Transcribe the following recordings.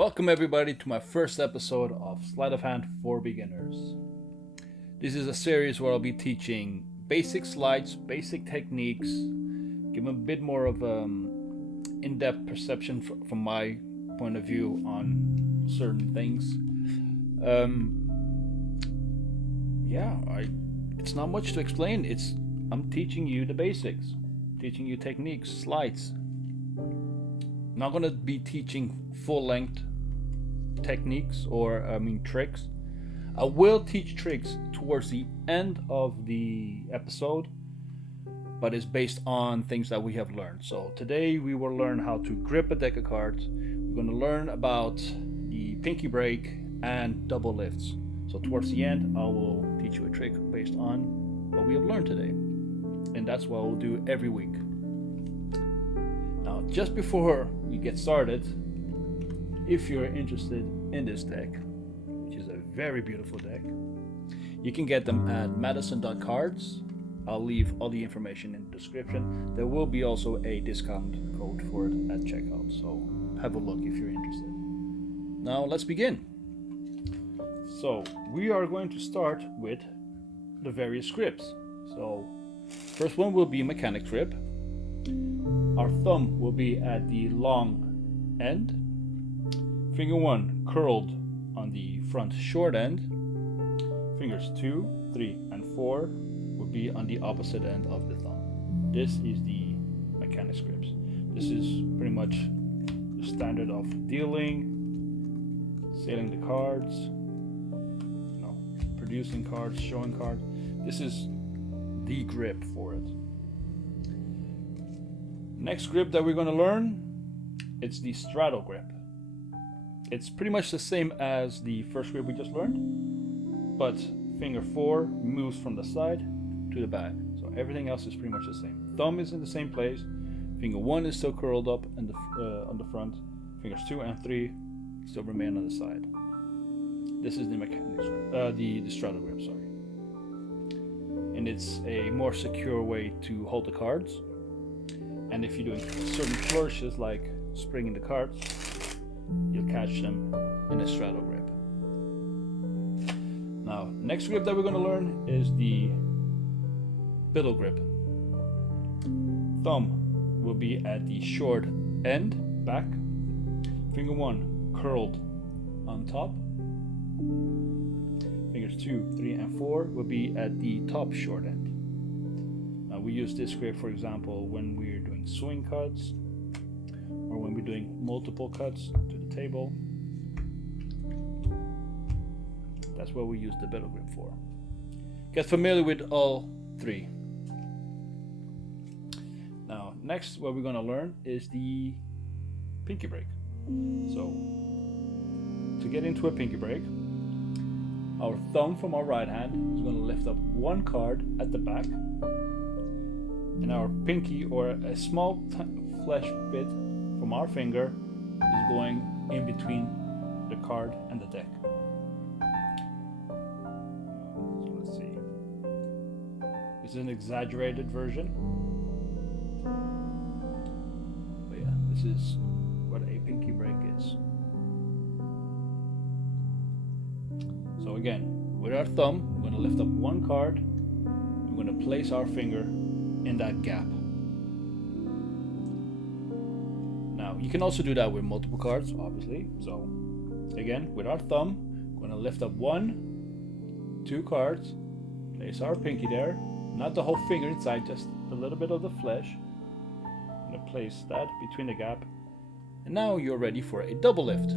Welcome everybody to my first episode of Sleight of Hand for Beginners. This is a series where I'll be teaching basic sleights, basic techniques, give a bit more of in-depth perception from my point of view on certain things. It's not much to explain. I'm teaching you the basics, teaching you techniques, sleights. Not going to be teaching full-length techniques or tricks. I will teach tricks towards the end of the episode, but it's based on things that we have learned. So today we will learn how to grip a deck of cards. We're going to learn about the pinky break and double lifts. So towards the end I will teach you a trick based on what we have learned today, and that's what we'll do every week. Now, just before we get started, if you're interested in this deck, which is a very beautiful deck, you can get them at madison.cards. I'll leave all the information in the description. There will be also a discount code for it at checkout, so have a look if you're interested. Now let's begin. So we are going to start with the various grips. So first one will be mechanics grip. Our thumb will be at the long end. Finger 1 curled on the front short end. Fingers 2, 3, and 4 will be on the opposite end of the thumb. This is the mechanics grips. This is pretty much the standard of dealing, sailing the cards, producing cards, showing cards. This is the grip for it. Next grip that we're going to learn, it's the straddle grip. It's pretty much the same as the first grip we just learned, but finger 4 moves from the side to the back. So everything else is pretty much the same. Thumb is in the same place. Finger 1 is still curled up on the front. Fingers 2 and 3 still remain on the side. This is the mechanics grip, the straddle grip, sorry. And it's a more secure way to hold the cards. And if you're doing certain flourishes like springing the cards, you'll catch them in a straddle grip. Now, next grip that we're going to learn is the Biddle grip. Thumb will be at the short end, back. Finger 1 curled on top. Fingers 2, 3, and 4 will be at the top short end. Now, we use this grip, for example, when we're doing swing cuts or when we're doing multiple cuts to the table. That's what we use the Biddle grip for. Get familiar with all three. Now, next, what we're going to learn is the pinky break. So, to get into a pinky break, our thumb from our right hand is going to lift up one card at the back, and our pinky, or a small flesh bit from our finger, is going in between the card and the deck. So let's see. This is an exaggerated version, but yeah, this is what a pinky break is. So again, with our thumb, we're going to lift up one card. We're going to place our finger in that gap. Now, you can also do that with multiple cards, obviously. So again, with our thumb, we're going to lift up 1, 2 cards, place our pinky there, not the whole finger inside, just a little bit of the flesh. I'm going to place that between the gap, and now you're ready for a double lift,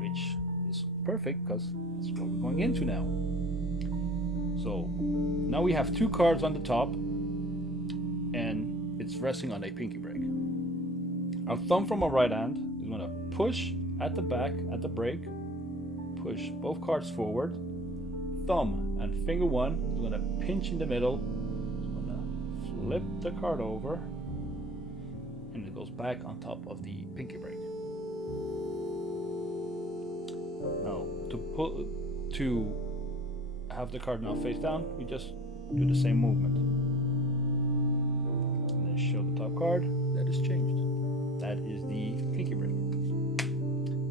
which is perfect because that's what we're going into now. So now we have 2 cards on the top, and it's resting on a pinky break. Our thumb from our right hand is going to push at the back at the break, push both cards forward. Thumb and finger 1 is going to pinch in the middle. It's going to flip the card over, and it goes back on top of the pinky break. Now, to have the card now face down, we just do the same movement. And then show the top card that is changed. That is the pinky break.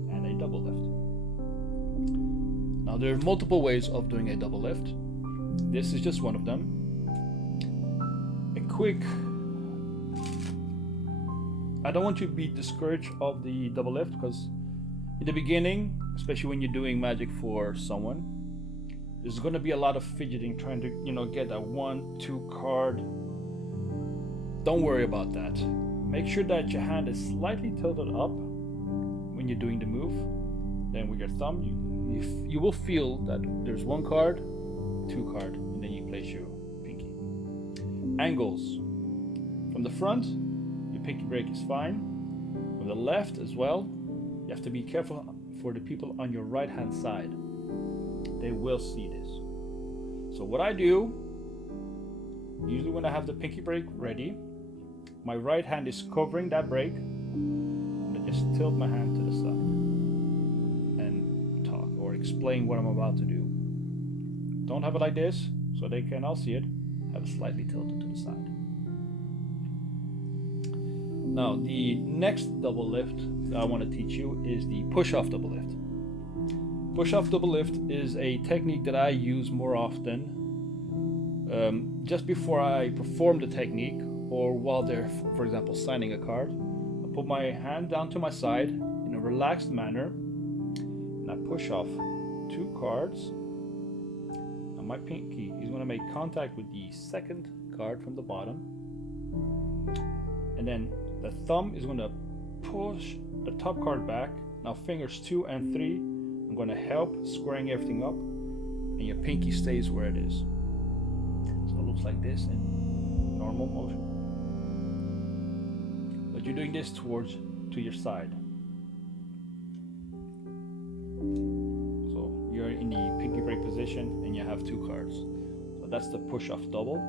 And a double Now there are multiple ways of doing a double lift. This is just one of them. A quick, I don't want you to be discouraged of the double lift, because in the beginning, especially when you're doing magic for someone, there's going to be a lot of fidgeting trying to, get that 1-2 card. Don't worry about that. Make sure that your hand is slightly tilted up when you're doing the move. Then with your thumb, you will feel that there's 1 card, 2 card, and then you place your pinky. Angles. From the front, your pinky break is fine. From the left as well, you have to be careful for the people on your right hand side. They will see this. So what I do, usually when I have the pinky break ready, my right hand is covering that break, and I just tilt my hand to the side and talk or explain what I'm about to do. Don't have it like this, so they can all see it. Have it slightly tilted to the side. Now, the next double lift that I want to teach you is the push-off double lift. Push-off double lift is a technique that I use more often just before I perform the technique, or while they're, for example, signing a card. I put my hand down to my side in a relaxed manner, and I push off 2 cards. And my pinky is going to make contact with the second card from the bottom, and then the thumb is going to push the top card back. Now fingers 2 and 3, I'm going to help squaring everything up, and your pinky stays where it is. So it looks like this in normal motion. But you're doing this to your side. So you're in the pinky break position and you have 2 cards. So that's the push-off double.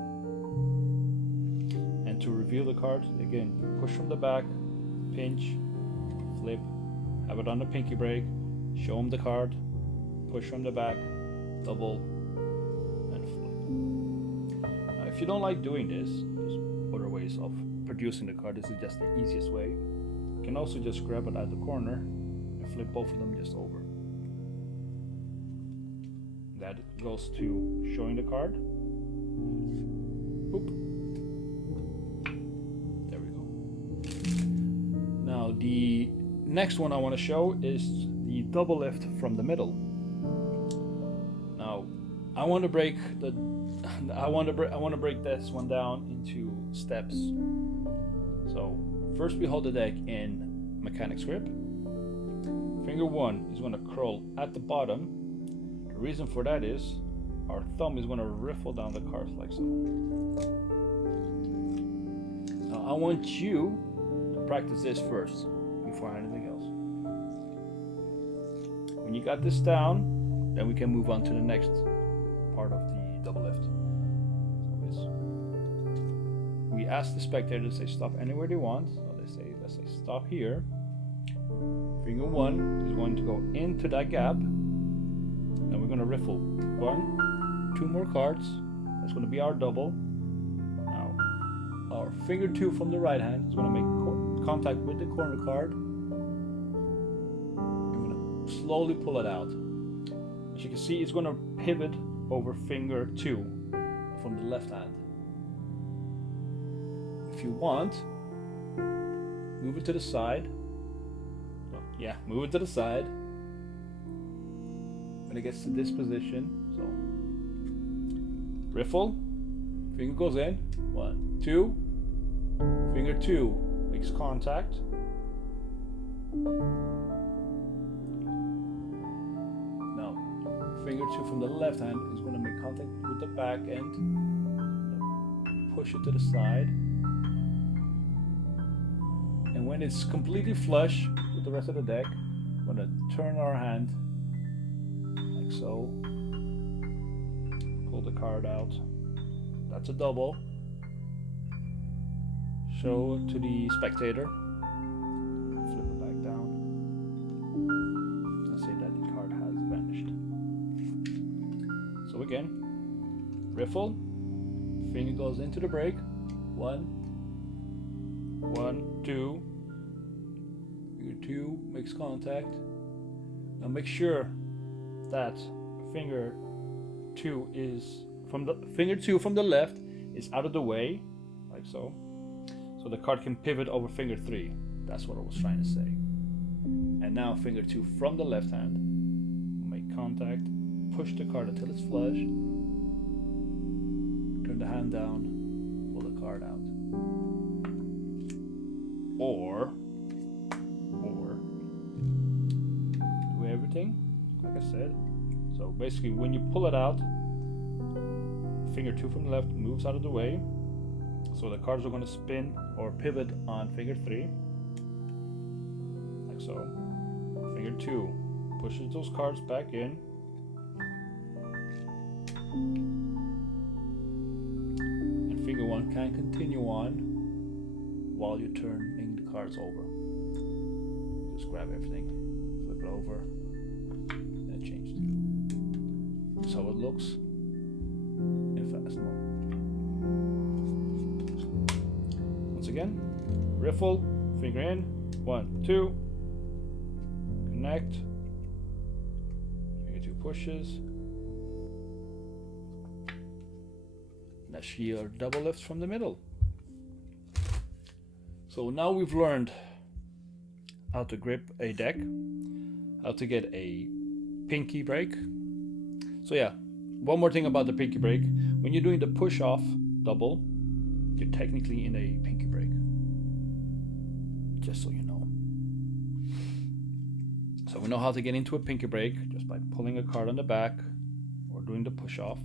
And to reveal the card, again, push from the back, pinch, flip, have it on the pinky break, show them the card, push from the back, double, and flip. Now, if you don't like doing this, there's other ways of producing the card. This is just the easiest way. You can also just grab it at the corner and flip both of them just over. That goes to showing the card. Boop. There we go. Now the next one I want to show is the double lift from the middle. Now I want to break this one down into steps. So first we hold the deck in mechanic's grip. Finger 1 is going to curl at the bottom. The reason for that is our thumb is going to riffle down the cards like so. Now I want you to practice this first before anything else. When you got this down, then we can move on to the next part of the double lift. So we ask the spectator to say stop anywhere they want. So let's say stop here. Finger 1 is going to go into that gap. Now we're going to riffle 1, 2 more cards. That's going to be our double. Now our finger 2 from the right hand is going to make contact with the corner card. I'm going to slowly pull it out. As you can see, it's going to pivot over finger 2 from the left hand. If you want, move it to the side. Move it to the side. When it gets to this position, so riffle, finger goes in, 1, 2, finger 2 makes contact. Now, finger 2 from the left hand is going to make contact with the back end. Push it to the side. And when it's completely flush with the rest of the deck, we're going to turn our hand like so. Pull the card out. That's a double. Show it to the spectator. Flip it back down. And say that the card has vanished. So again, riffle. Finger goes into the break. 1, 2. Finger 2 makes contact. Now make sure that finger 2 is from the finger 2 from the left is out of the way, like so. So the card can pivot over finger 3. That's what I was trying to say. And now finger 2 from the left hand, make contact, push the card until it's flush, turn the hand down, pull the card out. Or do everything like I said. So basically when you pull it out, finger 2 from the left moves out of the way. So the cards are going to spin or pivot on finger 3. Like so. Finger 2 pushes those cards back in. And finger 1 can continue on while you're turning the cards over. Just grab everything, flip it over, and it changed. That's how it looks in fast mode. Once again, riffle, finger in, 1, 2, connect, finger 2 pushes. That's your double lift from the middle. So now we've learned how to grip a deck, how to get a pinky break. So yeah, one more thing about the pinky break. When you're doing the push off double, you're technically in a pinky break. Just so you know. So we know how to get into a pinky break just by pulling a card on the back or doing the push off.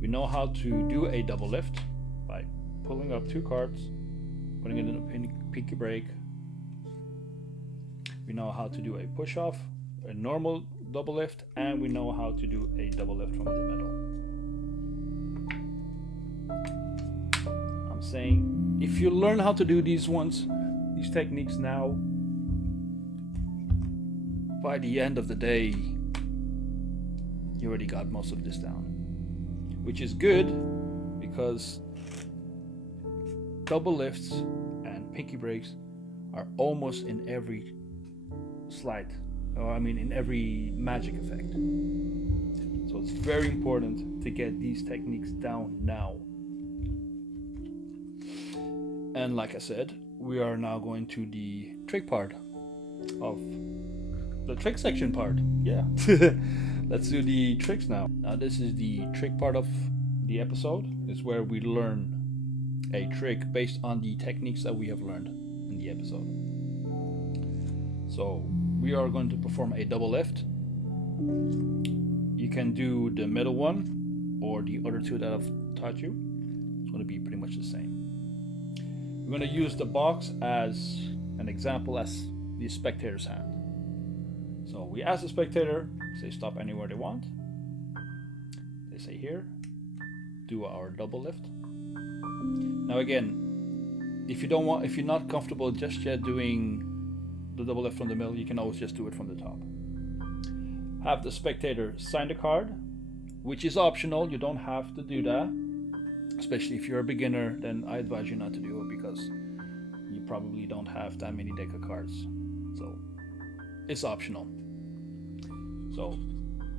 We know how to do a double lift by pulling up 2 cards, putting it in a pinky break. We know how to do a push off, a normal double lift, and we know how to do a double lift from the middle. I'm saying if you learn how to do these techniques now, by the end of the day, you already got most of this down. Which is good because double lifts and pinky breaks are almost in every Sleight, in every magic effect. So it's very important to get these techniques down now. And like I said, we are now going to the trick part of the trick section part. Yeah. Let's do the tricks now. Now this is the trick part of the episode. It's where we learn a trick based on the techniques that we have learned in the episode. So we are going to perform a double lift. You can do the middle one or the other 2 that I've taught you. It's going to be pretty much the same. We're going to use the box as an example as the spectator's hand. So we ask the spectator, say stop anywhere they want. They say here, do our double lift. Now again, if you're not comfortable just yet doing the double lift from the middle, you can always just do it from the top. Have the spectator sign the card, which is optional. You don't have to do that. Especially if you're a beginner, then I advise you not to do it because you probably don't have that many deck of cards. So it's optional. So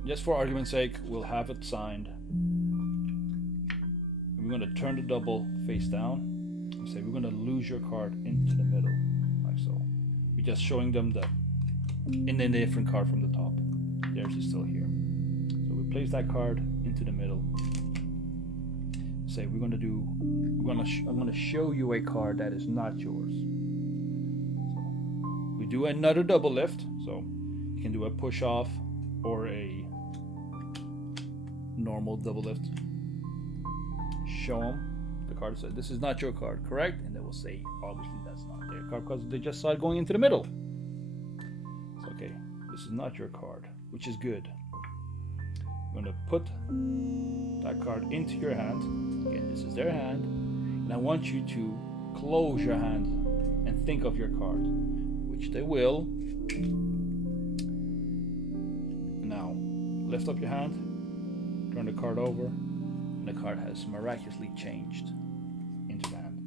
just for argument's sake, we'll have it signed. We're going to turn the double face down and say we're going to lose your card into the middle, like so. We're just showing them in a different card from the top. Theirs is still here. So we place that card into the middle. Say I'm going to show you a card that is not yours. So we do another double lift. So you can do a push off or a normal double lift. Show them the card, said this is not your card, correct? And they will say obviously that's not their card because they just saw it going into the middle. So okay, this is not your card, which is good. I'm going to put that card into your hand. Again, this is their hand, and I want you to close your hand and think of your card, which they will. Now lift up your hand, turn the card over, and the card has miraculously changed into the hand.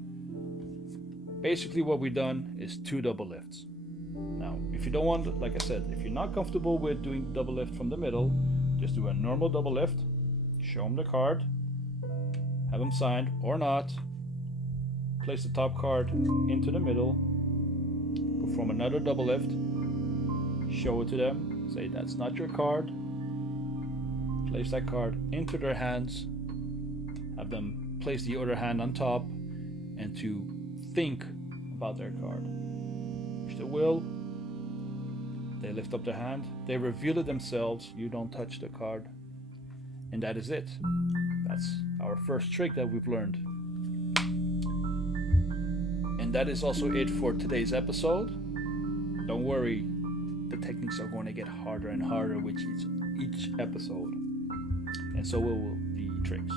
Basically what we've done is 2 double lifts. Now if you don't want, like I said, if you're not comfortable with doing double lift from the middle, Just do a normal double lift, show them the card, have them signed or not, place the top card into the middle, perform another double lift, show it to them, say that's not your card, place that card into their hands, have them place the other hand on top, and to think about their card. If they will, they lift up their hand, they reveal it themselves, you don't touch the card, and that is it. That's our first trick that we've learned. And that is also it for today's episode. Don't worry, the techniques are going to get harder and harder with each episode, and so will the tricks.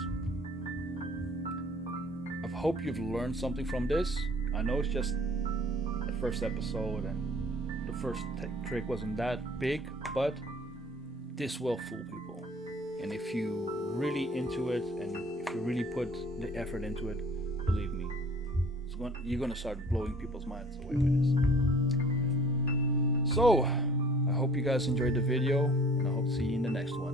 I hope you've learned something from this. I know it's just the first episode and the first trick wasn't that big, but this will fool people. And if you really into it and if you really put the effort into it, believe me, you're going to start blowing people's minds away with this. So I hope you guys enjoyed the video, and I hope to see you in the next one.